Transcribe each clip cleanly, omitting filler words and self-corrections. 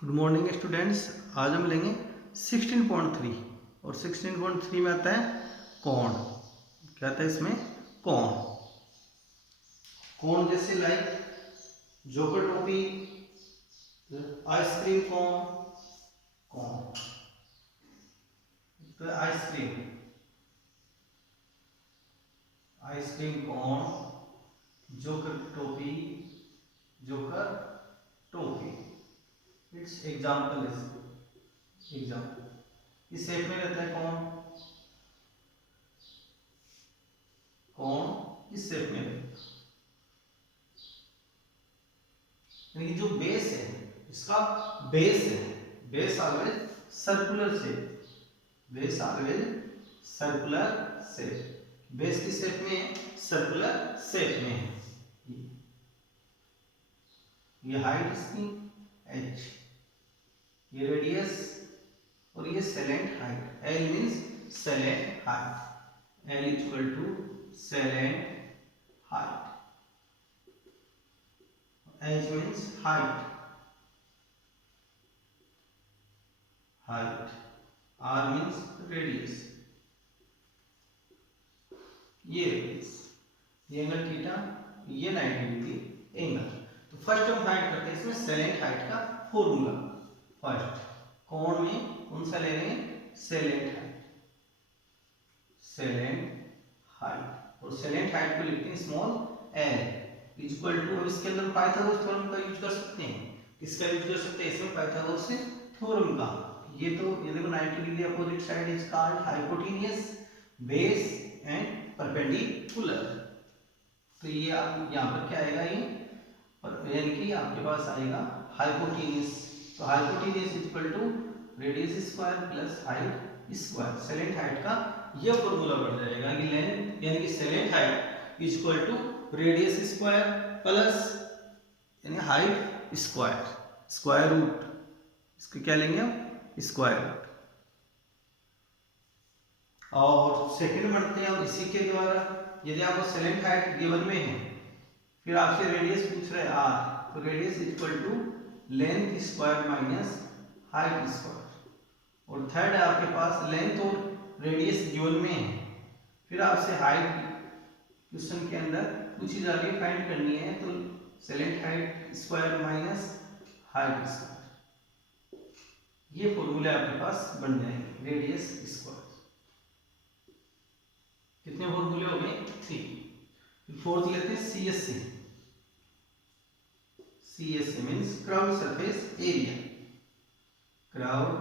Good morning students. आज हम लेंगे 16.3 और 16.3 में आता है कोण। क्या आता है इसमें? कोण। कोण जैसे लाइक जोकर टोपी, आइसक्रीम कोण, कोण तो आइसक्रीम आइसक्रीम कोण, जोकर टोपी, जोकर टोपी। इट्स एग्जाम्पल एग्जाम्पल इस शेप में रहता है कोण इस शेप में रहता है। यानी कि जो बेस है, इसका base always circular shape, base always circular shape. Base किस शेप में है? सर्कुलर शेप में है। ये हाइट इसकी h, ये रेडियस और ये slant height. L means slant height, L equal to slant height, h means height, r means radius, ये रेडियस, ये एंगल थीटा, ये 90 डिग्री एंगल। तो फर्स्ट हम फाइंड करते हैं इसमें सेलेंट हाइट का फॉर्मूला। फर्स्ट कोण में कौन सा ले रहे हैं? सेलेंट हाइट और सेलेंट हाइट को लिखते हैं स्मॉल l इक्वल टू। अब इसके अंदर पाइथागोरस थ्योरम का यूज कर सकते हैं। किसका यूज कर सकते हैं इसमें? पाइथागोरस थ्योरम का। ये देखो 90 degree opposite side is called hypotenuse, base and perpendicular. तो ये आप यहाँ पर क्या आएगा? ये यानी कि आपके पास आएगा हाइपोटेन्यूस। तो hypotenuse equal to radius square plus height square. Slant height का ये फॉर्मूला बन जाएगा कि लेंथ यानी कि slant height equal to radius square plus यानी हाइट स्क्वायर, स्क्वायर रूट। इसको क्या लेंगे हम? Square root. और सेकंड बढ़ते हैं और इसी के द्वारा यदि आपको सेलेंट हाइट गिवन में है, फिर आपसे रेडियस पूछ रहे हैं r, तो radius equal to length square minus height square. और थर्ड है आपके पास लेंथ और रेडियस गिवन में है, फिर आपसे हाइट क्वेश्चन के अंदर पूछी जा रही है, फाइंड करनी है। तो slant height square minus height square, ये फॉर्मूले आपके पास बन जाएंगे। रेडियस स्क्वायर कितने फॉर्मूले हो गए? 3। फोर्थ लेते हैं CSC। CSC means curved surface area, curved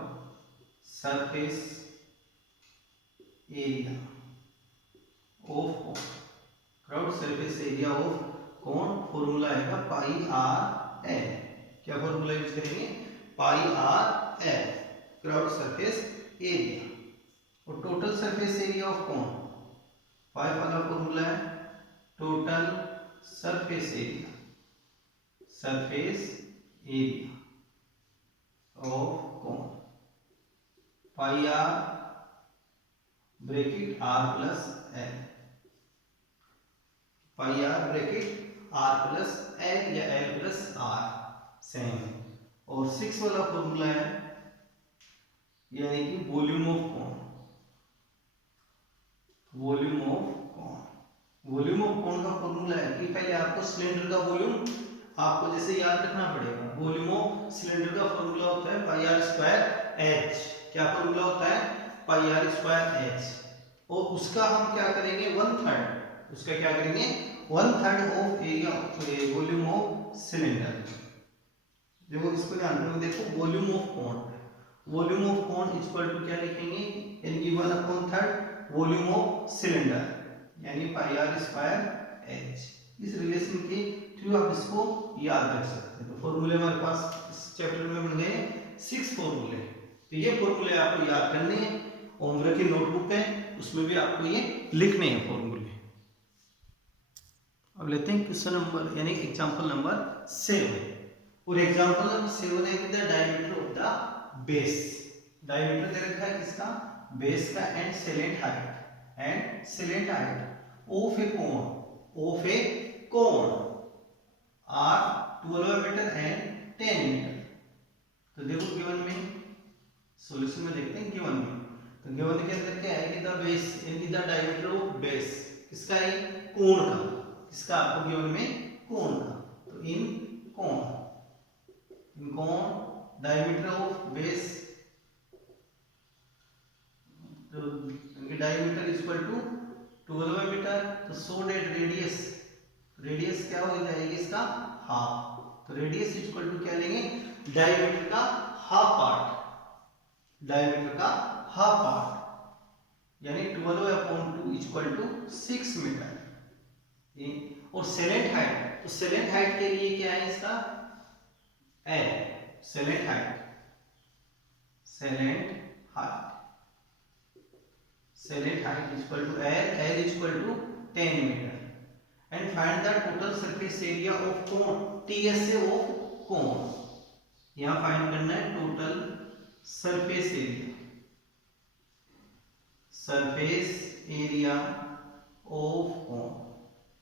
surface area of curved surface area of cone. Formula आएगा पाई आर एल। क्या फॉर्मूला यूज करेंगे? Pi are l, curved surface area. और total surface area of cone, pi वाला formula है total surface area of cone, pi r bracket r plus l, pi r bracket r plus l या l plus r same. और 6 वाला formula है यानी कि volume of cone, volume of cone का formula है कि पहले आपको सिलेंडर का वॉल्यूम आपको जैसे याद रखना पड़ेगा। वॉल्यूम ऑफ सिलेंडर का फॉर्मूला होता है पाई आर स्क्वायर एच। क्या फॉर्मूला होता है? पाई आर स्क्वायर एच। और उसका हम क्या करेंगे? 1/3। उसका क्या करेंगे? 1/3 of area volume of cylinder. देखो इसको ध्यान रखो, देखो volume of cone equal to क्या लिखेंगे? यानी कि 1/3 वॉल्यूम ऑफ सिलेंडर यानी पाई आर स्क्वायर एच। इस रिलेशन के थ्रू आप इसको याद रख सकते हैं। तो फॉर्मूले हमारे पास इस चैप्टर में बन गए 6 फॉर्मूले। तो ये फॉर्मूले आपको याद करने हैं। होमवर्क की नोटबुक है उसमें भी आपको ये लिखने हैं फॉर्मूले। अब लेते हैं क्वेश्चन नंबर यानी एग्जांपल नंबर 7। और एग्जांपल नंबर 7 है the diameter of the base. Diameter दे रखा है किसका? बेस का। And slant height of a cone are 12 metre and 10 metre. तो सॉल्यूशन में देखते हैं गिवन में। तो गिवन के अंदर क्या है कि द बेस यानी द डायमीटर ऑफ बेस, किसका है, कोण का, किसका आपको गिवन में कोण का। तो इन कोण डायमीटर ऑफ बेस, तो डायमीटर इक्वल टू 12 मीटर। तो सो डेट रेडियस, रेडियस क्या हो जाएगी इसका, हाफ। तो रेडियस इक्वल टू क्या लेंगे, डायमीटर का हाफ पार्ट, डायमीटर का हाफ पार्ट यानी 12/2 इक्वल टू 6 मीटर। और सेलेंट हाइट, तो सेलेंट हाइट के लिए क्या है इसका, L, slant height, slant height, slant height equal to L equal to 10 metre. And find the total surface area of cone, TS से of cone, यहां find करना है total surface area, surface area of cone.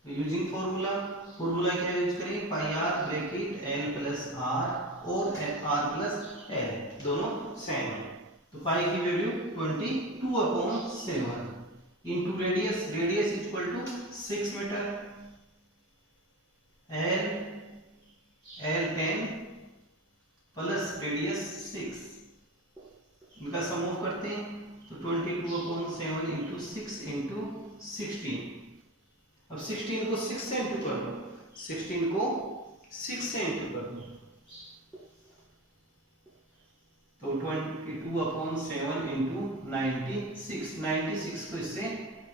तो using formula, formula क्या use करें, pi r bracket l plus r और r plus l, दोनों same है। तो पाई की value 22/7 into radius, radius equal to 6 metre, l 10 plus radius 6, इनका सम of करते हैं। तो 22/7 इंटू 6 इंटू 16। अब 16 को 6 से इंटू कर दो, 16 को 6 से इंटू कर दो, तो 22/7 इंटू 96, 96 को इससे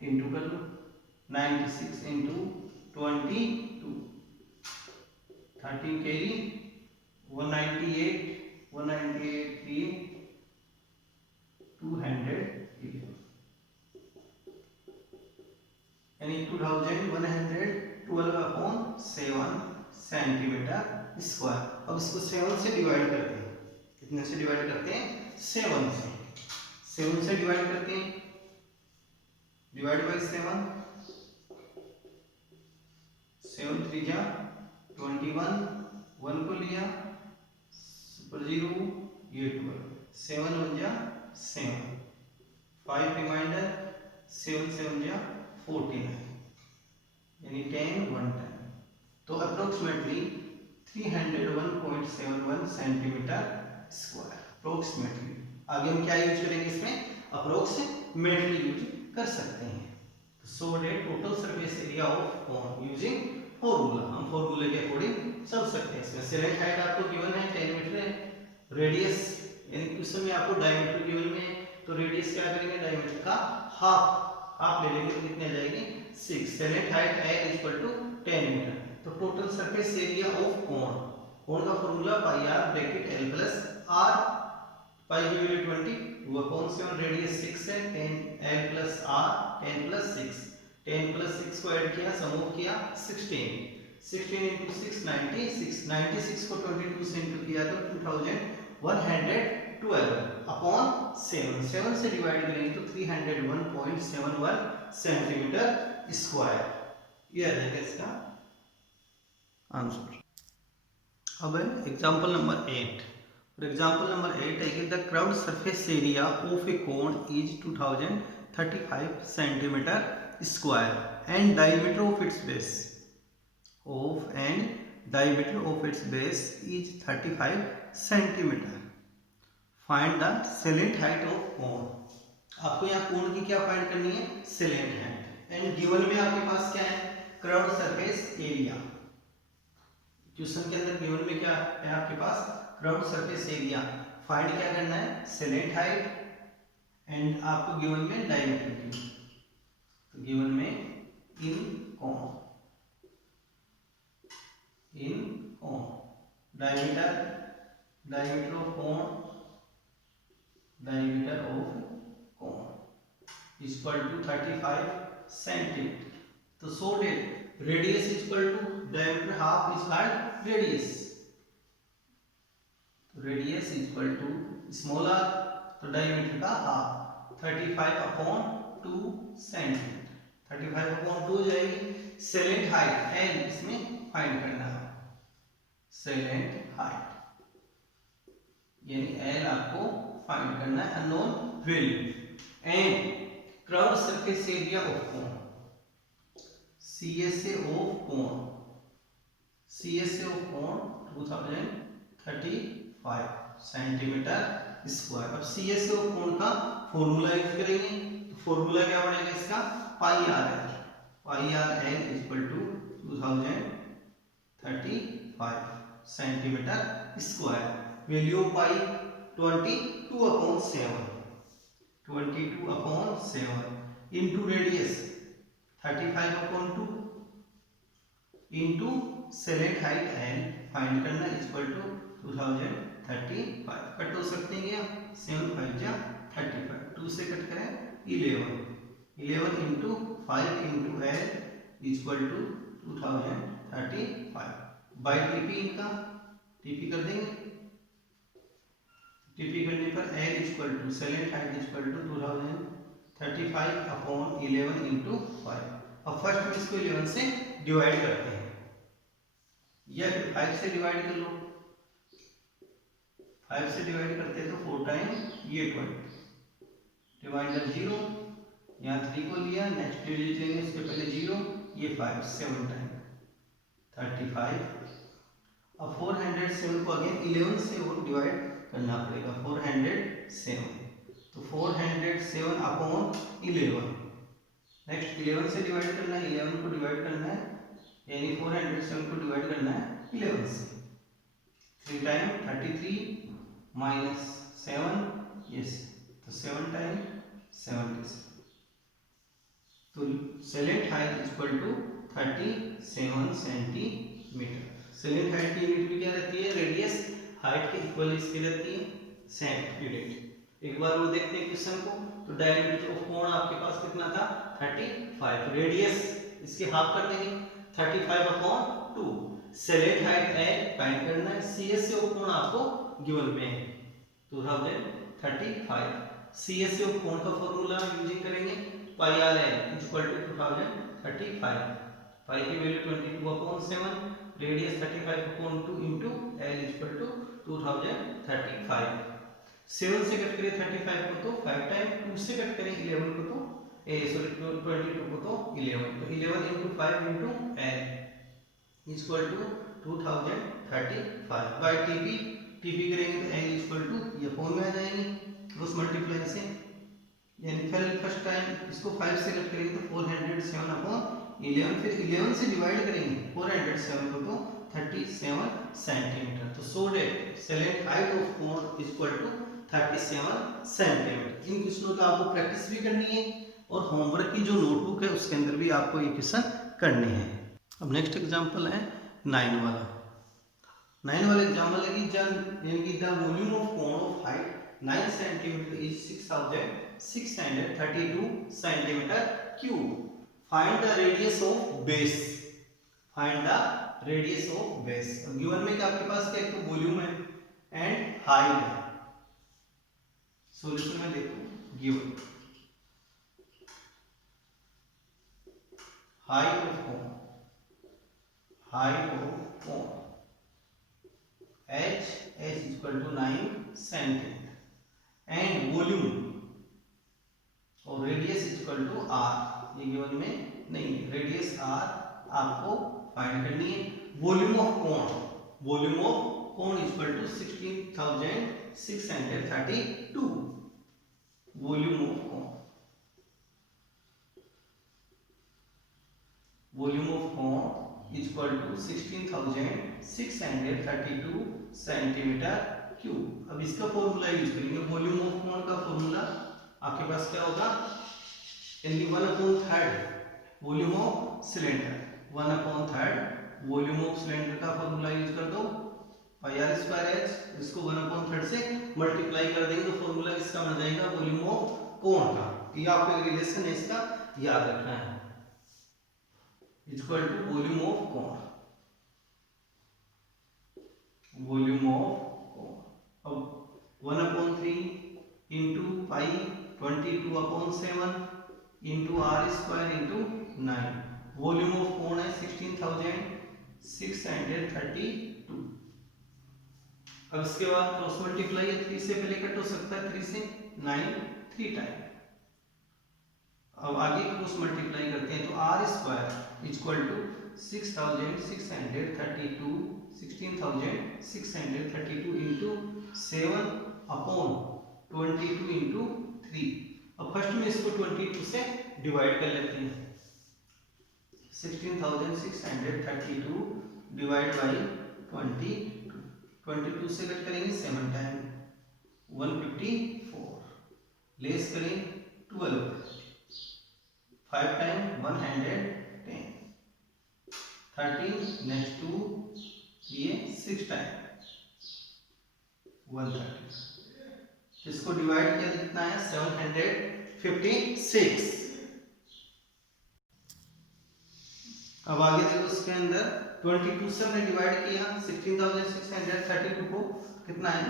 इंटू कर लो, 96 इंटू 22, 13 कैरी 198, 198 की 211 यानी 2112/7 सेंटीमीटर स्क्वायर। अब इसको 7 से डिवाइड करते हैं, कितने से डिवाइड करते हैं, 7 से, 7 से डिवाइड करते हैं, डिवाइड बाई 7, 7 3 जा 21, 1 को लिया सुपर 0, ये 12, 7 1 जा 7, 5 रिमाइंडर, 7 7 जा 49 यानी 10 1 10। तो अप्रोक्सीमेटली 301.71 सेंटीमीटर स्क्वायर अप्रोक्सीमेटली। आगे हम क्या यूज करेंगे इसमें, अप्रोक्सीमेटली यूज कर सकते हैं। So that total surface area of cone using formula, हम फॉर्मूले के अकॉर्डिंग चल सकते हैं। इसमें सेलेक्ट हाइट आपको गिवन है 10 मीटर है, रेडियस यानी उस समय आपको डायमीटर गिवन में है, तो रेडियस क्या करेंगे, डायमीटर का हाफ ले लेंगे, तो कितने आ जाएगी 6। Slant height l equal to 10 metre. तो total surface area of cone, cone का formula pi r bracket l plus r, pi की वैल्यू 22/7, रेडियस 6 है, 10 l plus r 10 plus 6, 10 plus 6 को ऐड किया, सम ऑफ किया 16, 16 इंटू 6 96, 96 को 22 से इंटू किया तो 2112 अपॉन 7, 7 से डिवाइड करेंगे तो 301.71 सेंटीमीटर स्क्वायर, ये आ जाएगा इसका आंसर। अब example number 8। For example number 8 है कि the curved surface area of a cone is 2035 centimeter square and diameter of its base is 35 centimeter. Find the salient height of cone. आपको यहाँ कोण की क्या फाइंड करनी है, salient height। एंड गिवन में आपके पास क्या है, curved surface area। क्वेश्चन के अंदर गिवन में क्या है आपके पास, कर्व्ड सरफेस एरिया। फाइंड क्या करना है, सेलेंट हाइट एंड आपको गिवन में डायमीटर की, तो गिवन में इन cone diameter of cone equal to 35 centimetre. तो so that radius equal to diameter half is called radius, radius equal to small r, तो डायमीटर का हाफ 35/2 सेंटीमीटर, 35/2 जाएगी। सेलेंट हाइट एल इसमें फाइंड करना है, सेलेंट हाइट यानी l आपको find करना है, unknown value. And curve surface area of cone, CSA of cone, CSA of cone 2035 centimetre square. अब CSA ऑफ कोन का फॉर्मूला यूज करेंगे, तो फॉर्मूला क्या बनेगा इसका, pi are l, pi R L equal to 2035 centimetre square. Value of pi 22/7, 22/7 into radius 35/2 into slant height l find करना equal to 2035। Cut हो सकते हैं क्या, 7 5 जा 35, 2 से कट करें 11 into 5 into L equal to 2035 by TP, इनका TP कर देंगे, टीपी करने पर L equal to slant height equal to 2035/11 into 5। अब फर्स्ट में इसको 11 से डिवाइड करते हैं, या 5 से डिवाइड कर लो, 5 से डिवाइड करते हैं तो 4 टाइम ये 20, रिमाइंडर 0, यहाँ 3 को लिया, नेक्स्ट डिजिट लेंगे उसके पहले 0, ये 5, 7 टाइम 35। अब 407 को अगेन 11 से और डिवाइड करना पड़ेगा, 407, तो 407/11, नेक्स्ट 11 से डिवाइड करना है, 11 को डिवाइड करना है, यानी 407 को डिवाइड करना है 11 से, 3 टाइम 33 माइनस 7, यस, तो 7 टाइम 76, तो slant height equal to 37 centimetre. Slant height की यूनिट भी क्या रहती है, रेडियस हाइट के इक्वल इसकी रहती है सेंट यूनिट। एक बार वो देखते हैं क्वेश्चन को, तो डायमीटर ऑफ कोण आपके पास कितना था 35, रेडियस इसके हाफ कर देंगे 35/2, सेलेक्ट हाइट एल फाइंड करना है, CSA ऑफ कोण आपको गिवन में है 2035, CSA ऑफ कोण का फॉर्मूला यूजिंग करेंगे, pi R L equal to 2035, pi की value 22/7, radius 35/2 into L equal to 2035। 7 से कट करें 35 को तो 5 टाइम, 2 से कट करें 11 को तो 22 को तो 11, तो 11 into 5 into L equal to 2035 by TP, TP करेंगे तो एल इक्वल टू ये फॉर्म में आ जाएंगे क्रॉस मल्टीप्लाई से, यानी फर्स्ट टाइम इसको 5 से कट करेंगे तो 407/11, फिर 11 से डिवाइड करेंगे 407 को तो 37 सेंटीमीटर। तो so date select height of cone equal to 37 centimetre. इन क्वेश्चनों का आपको प्रैक्टिस भी करनी है और होमवर्क की जो नोटबुक है उसके अंदर भी आपको ये क्वेश्चन करने हैं। अब नेक्स्ट एग्जांपल है 9 वाला। 9 वाला एग्जांपल है कि यानी कि द वॉल्यूम ऑफ कोण of height 9 centimetre is 6632 centimetre cube. Find the radius of base, find the radius of base. Given में आपके पास क्या है, तो वॉल्यूम है एंड हाइट है। सॉल्यूशन में देखो given height of cone, height of cone h equal to 9 centimetre and volume और रेडियस इक्वल टू r, ये गिवन में नहीं, रेडियस r आपको फाइंड करनी है। Volume of cone, volume of cone equal to 16632, volume of cone, volume of cone equal to 16632 centimetre cube. अब इसका formula use करेंगे, वॉल्यूम ऑफ कोण का फॉर्मूला आपके पास क्या होगा, यानी 1/3 volume of cylinder, 1/3 volume of cylinder का फॉर्मूला यूज कर दो, पाई आर स्क्वायर एच, इसको 1/3 से मल्टीप्लाई कर देंगे तो फॉर्मूला इसका बन जाएगा वॉल्यूम ऑफ कोण का। ये आपको एक रिलेशन है इसका याद रखना है, equal to volume of cone, volume of cone. अब 1/3 into pi 22/7 into R square into 9, volume of cone है 16632, अब इसके बाद क्रॉस मल्टीप्लाई 3 से पहले कट हो सकता है, 3 से 9 3 टाइम। अब आगे क्रॉस मल्टीप्लाई करते हैं तो R square equal to 6632 16632 into 7 upon 22 into 3। अब फर्स्ट में इसको 22 से डिवाइड कर लेते हैं। 16632 डिवाइड बाई 22 से कट करेंगे 7 टाइम 154, लेस करें 12 5 टाइम 110 13 नेक्स्ट 2 ये 6 टाइम 130। इसको डिवाइड किया तो कितना है 756। अब आगे देखो इसके अंदर 22 से हमने डिवाइड किया 16632 को, कितना है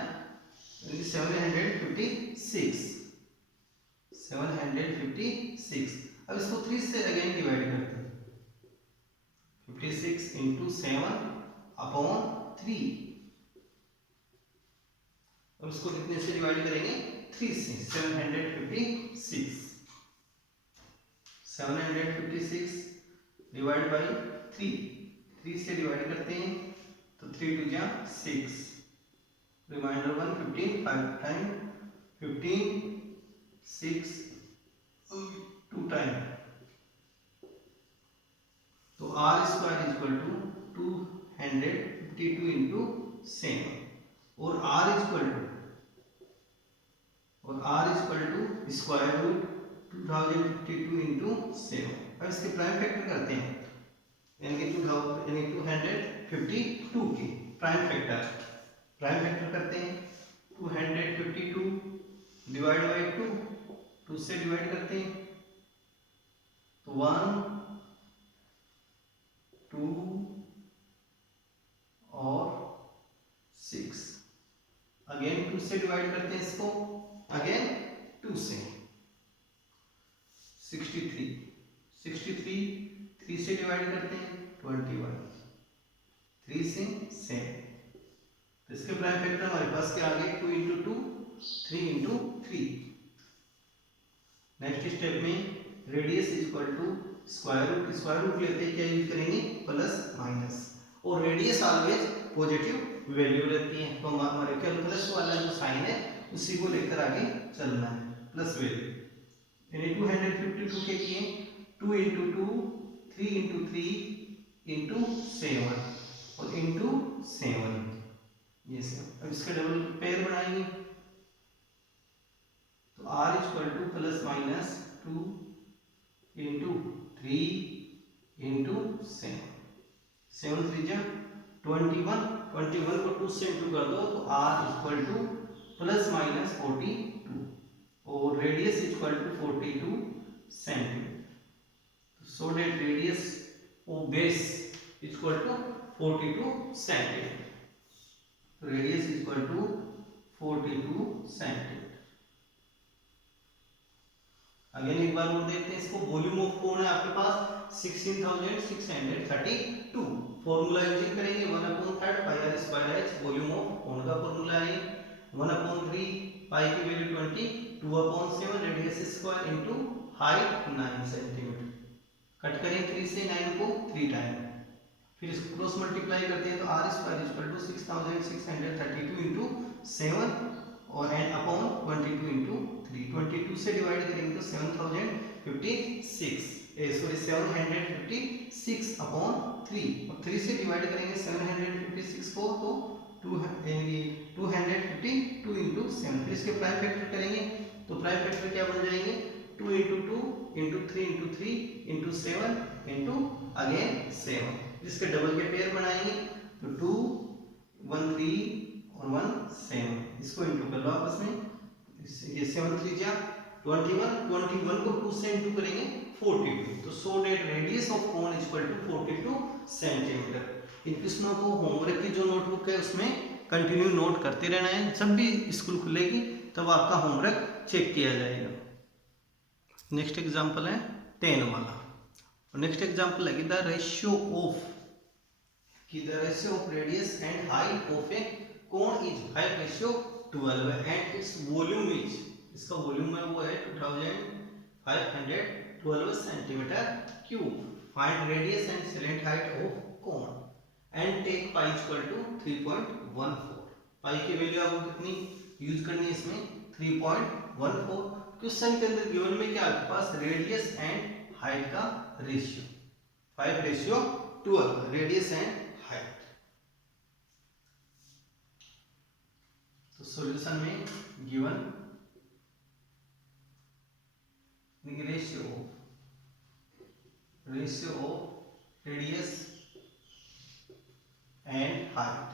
756। अब इसको 3 से अगेन डिवाइड करते हैं 56 इंटू 7 अपॉन 3। अब इसको कितने से डिवाइड करेंगे 3 से 756 डिवाइड बाई 3 से डिवाइड करते हैं तो 3 2 जा 6, रिमाइंडर 1 15 5 टाइम 15 6 2 टाइम। तो R square equal to 252 into 7 और R equal to square root 2052 into 7। अब इसके प्राइम फैक्टर करते हैं, यानी 252 की प्राइम फैक्टर करते हैं। 252 डिवाइड बाई 2 से डिवाइड करते हैं तो 1 2 और 6, अगेन 2 से डिवाइड करते हैं इसको, अगेन 2 से 63 3 से डिवाइड करते हैं 21, 3 से 7। तो इसके प्राइम फैक्टर हमारे पास क्या आ गए 2 इंटू 2 3 इंटू 3। नेक्स्ट स्टेप में radius equal to square root लेते हैं, क्या यूज करेंगे प्लस माइनस, और रेडियस ऑलवेज पॉजिटिव वैल्यू रहती है तो हमारे क्या प्लस वाला जो साइन है उसी को लेकर आगे चलना है, प्लस वैल्यू। यानी 252 के किए 2 इंटू 2 3 इंटू 3 इंटू 7 और इंटू 7 ये सब। अब इसका डबल पेयर बनाएंगे तो r equal to plus minus 2 into 3 into 7 3 जा 21 को 2 से इंटू कर दो तो r equal to plus minus 42 और radius equal to 42 centimetre. So that radius of base equal to 42 centimetre. Radius equal to 42 centimetre. Again एक बार और देखते हैं इसको। वॉल्यूम ऑफ कोन है आपके पास 16632। फॉर्मूला यूजिंग करेंगे 1/3 pi r square h, volume of cone का फॉर्मूला है 1/3 पाई की value 20 2/7 radius square into height 9 centimetre. Cut करें 3 से 9 को 3 टाइम, फिर इसको क्रॉस मल्टीप्लाई करते हैं तो r square equal to 6632 into 7 और एंड अपॉन 22 इंटू 3। 22 से डिवाइड करेंगे तो 756 अपॉन 3 और 3 से डिवाइड करेंगे 756 को तो 252 इंटू 7। फिर इसके प्राइम फैक्टर करेंगे तो प्राइम फैक्टर क्या बन जाएंगे 2 into 2 into 3 into 3 into 7 into again 7। इसके डबल के पेयर बनाएंगे तो 2 1 3 और 1 7। इसको इंटू कर लो आपस में, ये 7 3 जा 21 को 2 से इंटू करेंगे 42। तो so that radius of cone equal to 42 centimetre. इन प्रश्नों को होमवर्क की जो नोटबुक है उसमें कंटिन्यू नोट करते रहना है। जब भी स्कूल खुलेगी तब आपका होमवर्क चेक किया जाएगा। नेक्स्ट एग्जांपल है 10 वाला। और नेक्स्ट एग्जांपल है the ratio of radius and height of a cone is 5:12 and its volume is, इसका वॉल्यूम है वो है 2512 centimetre cube. Find radius and slant height of cone and take pi equal to 3.14। Pi की value आपको कितनी use करनी है इसमें 3.14। क्वेश्चन के अंदर गिवन में क्या आपके पास रेडियस एंड हाइट का रेशियो 5:12 रेडियस एंड हाइट। तो सॉल्यूशन में given ratio of radius and height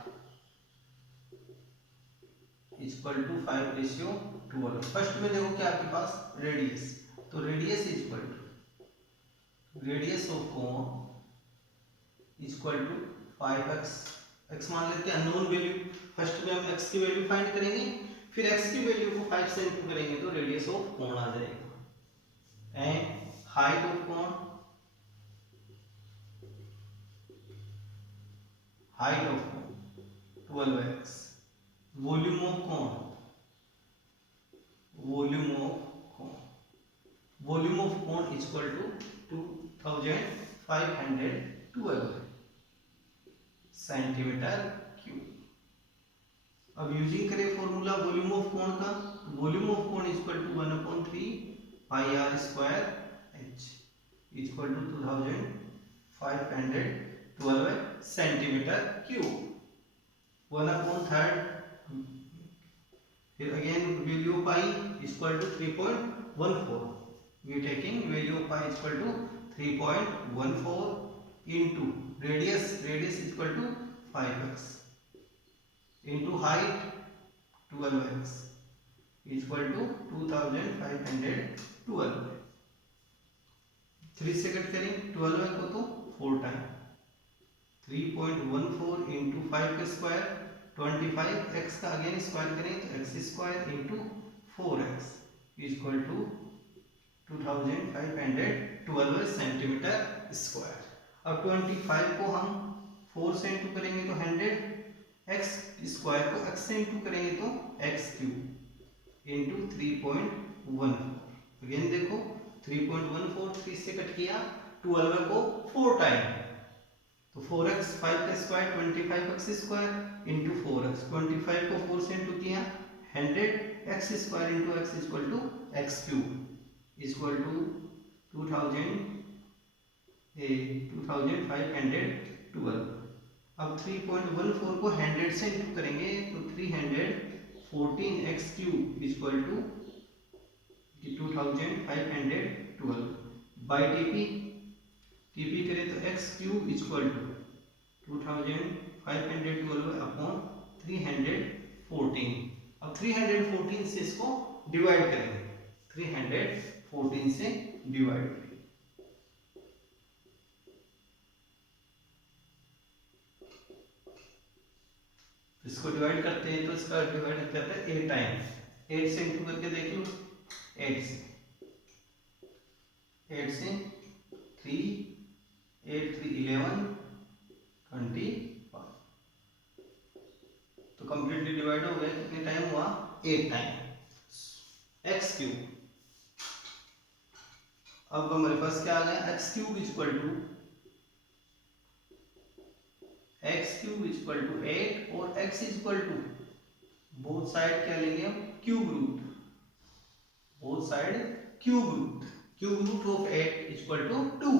equal to 5:12। First में देखो क्या आपके पास रेडियस, तो radius equal to radius of cone equal to 5x। x मान लेते हैं अननोन वैल्यू, फर्स्ट में हम x की वैल्यू फाइंड करेंगे, फिर x की वैल्यू को 5 से इंटू करेंगे तो रेडियस ऑफ कोण आ जाएगा। And height of cone, height of cone 12x। Volume of cone, volume of cone equal to 2512 centimetre cube. अब यूजिंग करें फॉर्मूला वॉल्यूम ऑफ कोण का, volume of cone equal to 1/3 pi r square h equal to 2512 centimetre cube. 1/3 फिर again value of pi equal to 3.14। we taking value of pi equal to 3.14 into radius equal to 5x into height 12x equal to 2512। 3 से cut करें 12 को तो 4 time 3.14 into 5 का square 25x का again square करें तो x square into 4x equal to 2512 centimetre square. अब 25 को हम 4 से इंटू करेंगे तो 100, x स्क्वायर को x से इंटू करेंगे तो x क्यूब इंटू 3.14। अगेन देखो 3.14 3 से कट किया, 12 को 4 टाइम तो 4x 5 का square 25x square into 4x। 25 को 4 से इंटू किया 100, x square into x equal to x cube equal to 2512। अब 3.14 को 100 से इंटू करेंगे तो 314x cube equal to 2512 by TP करें तो x cube equal to 2512 upon 314। अब 314 से इसको डिवाइड करेंगे, 314 से डिवाइड करेंगे इसको डिवाइड करते हैं तो इसका डिवाइड करते हैं 8 टाइम। 8 से इंटू करके देख लो, 8 से 3 8 3 11 25 तो कंप्लीटली डिवाइड हो गए। कितने टाइम हुआ 8 टाइम x क्यूब। अब हमारे पास क्या आ गया x क्यूब इक्वल टू 8 और x equal to both side क्या लेंगे हम cube root, both side cube root of 8 equal to 2,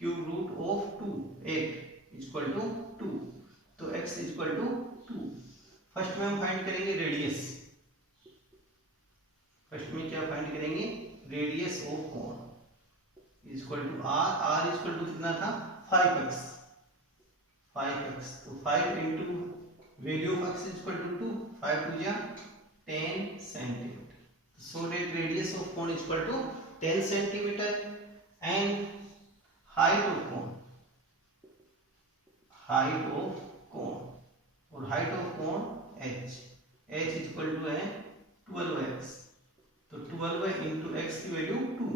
cube root of 8 equal to 2 तो x इक्वल टू 2। फर्स्ट में हम फाइंड करेंगे रेडियस, फर्स्ट में क्या फाइंड करेंगे radius of cone equal to r equal to कितना था 5x तो 5 into value of x equal to 2, 5 टू जा 10 centimetre. So that radius of cone equal to 10 centimetre and height of cone और height of cone h equal to है 12x तो 12 into x की value 2,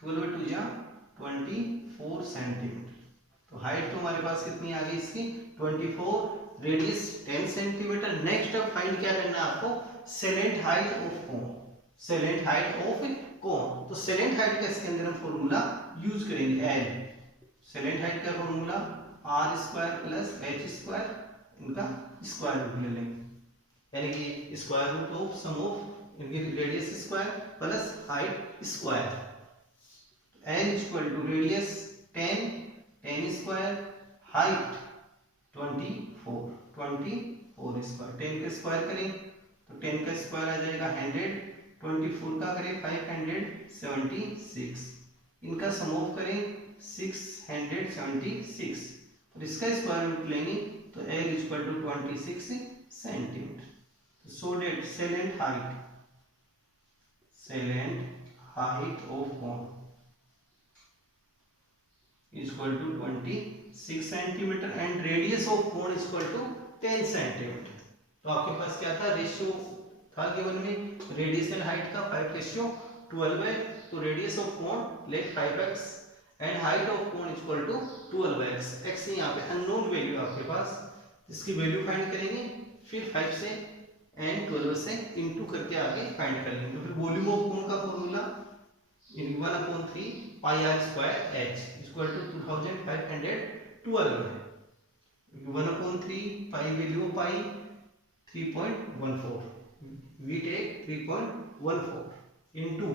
12 टू जा 24 सेंटीमीटर। तो हाइट तो हमारे पास कितनी आ गई इसकी 24, रेडियस 10 सेंटीमीटर। नेक्स्ट अब फाइंड क्या करना है आपको, slant height of cone, slant height of cone. तो सेलेंट हाइट का इसके अंदर हम फॉर्मूला यूज करेंगे एल। सेलेंट हाइट का formula r square plus h square, इनका स्क्वायर रूट ले लेंगे, यानी कि square root of sum of इनकी radius square plus height square. N equal to radius 10, 10 square, height 24 square. 10 का स्क्वायर करें तो 10 का स्क्वायर आ जाएगा 100, 24 का करें 576, इनका सम ऑफ करें 676, और इसका स्क्वायर रूट लेंगे तो L इक्वल टू 26 सेंटीमीटर। तो so that slant height of cone equal to 26 centimetre and radius of cone equal to 10 centimetre. तो आपके पास क्या था, रेशियो था गिवन में रेडियस एंड हाइट का 5:12 है। तो radius of cone let 5x and height of cone equal to 12x। x यहाँ पे अननोन वैल्यू आपके पास, इसकी वैल्यू फाइंड करेंगे, फिर 5 से एंड 12 से इंटू करके आगे फाइंड कर लेंगे। तो फिर वॉल्यूम ऑफ कोन का formula 1/3 pi R square h equal to 2512 है। 1/3 pi value pi 3.14, we take 3.14 into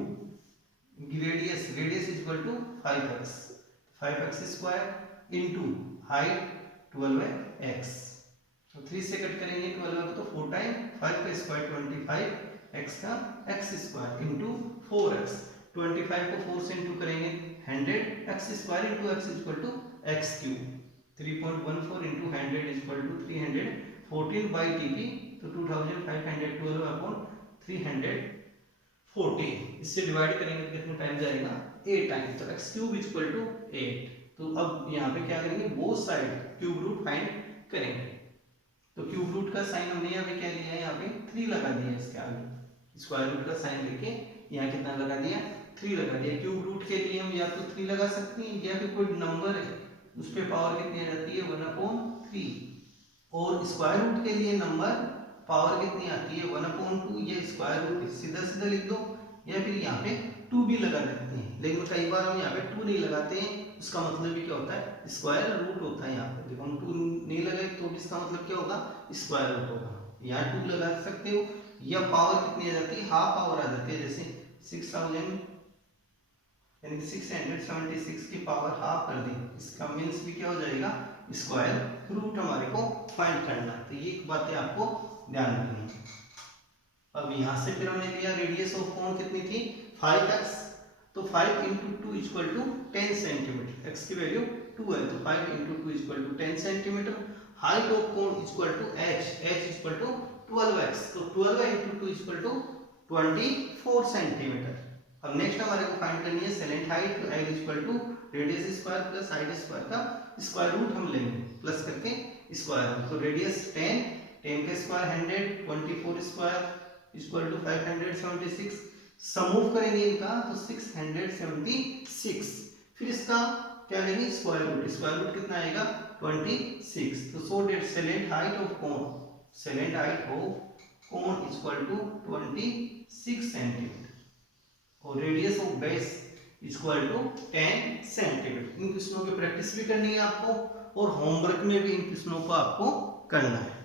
radius equal to 5x square into height 12x। तो 3 से कट करेंगे 12 तो 4 टाइम 5 का स्क्वायर 25, x का x स्क्वायर इंटू 4x। 25 को 4 से इंटू करेंगे 100, x square into x equal to x cube. 3.14 into 100 equal to 314 by TP, तो 2512 अपॉन 314, इससे डिवाइड करेंगे तो कितना टाइम जाएगा 8 टाइम, तो x क्यूब इक्वल टू 8। तो अब यहाँ पे क्या करेंगे, both side cube root find करेंगे। तो क्यूब रूट का साइन हमने यहाँ पे क्या लिया है, यहाँ पे 3 लगा दिया है, इसके आगे स्क्वायर रूट का साइन लेके यहाँ कितना लगा दिया, 3 लगा दिया। क्यूब रूट के लिए हम या तो 3 लगा सकते हैं, या फिर कोई नंबर है उस पे पावर कितनी आ जाती है 1/3, और स्क्वायर रूट के लिए नंबर पावर कितनी आती है 1/2, या स्क्वायर रूट सीधा सीधा लिख दो, या फिर यहाँ पे 2 भी लगा देते हैं। लेकिन कई बार हम यहाँ पे 2 नहीं लगाते हैं, उसका मतलब भी क्या होता है, स्क्वायर रूट होता है। यहाँ पे देखो हम 2 नहीं लगाए तो इसका मतलब क्या होगा, स्क्वायर रूट होगा। यहाँ 2 लगा सकते हो, या पावर कितनी आ जाती है, हाफ पावर आ जाती है, जैसे 6000 यानी 676 की पावर हाफ कर दी, इसका मीन्स भी क्या हो जाएगा, स्क्वायर रूट हमारे को फाइंड करना है। तो ये एक बात है आपको ध्यान रखनी है। अब यहाँ से फिर हमने लिया रेडियस ऑफ कोन कितनी थी 5x, तो 5 into 2 equal to 10 centimetre, x की वैल्यू 2 है, तो 5 into 2 equal to 10 centimetre. Height of cone equal to h equal to 12x, तो 12 इंटू 2 इक्वल टू 24 सेंटीमीटर। अब नेक्स्ट हमारे को फाइंड करनी है सेलेंट हाइट, तो L equal to radius square plus height square का स्क्वायर रूट हम लेंगे, प्लस करके स्क्वायर रूट। तो रेडियस 10, 10 का square 100, 24 square equal to 576, sum of करेंगे इनका तो 676, फिर इसका क्या लेंगे स्क्वायर रूट, स्क्वायर रूट कितना आएगा 26। तो so that slant height of cone equal to 26 centimetre, और radius of base equal to 10 centimetre. इन क्वेश्चनों की प्रैक्टिस भी करनी है आपको, और होमवर्क में भी इन क्वेश्चनों को आपको करना है।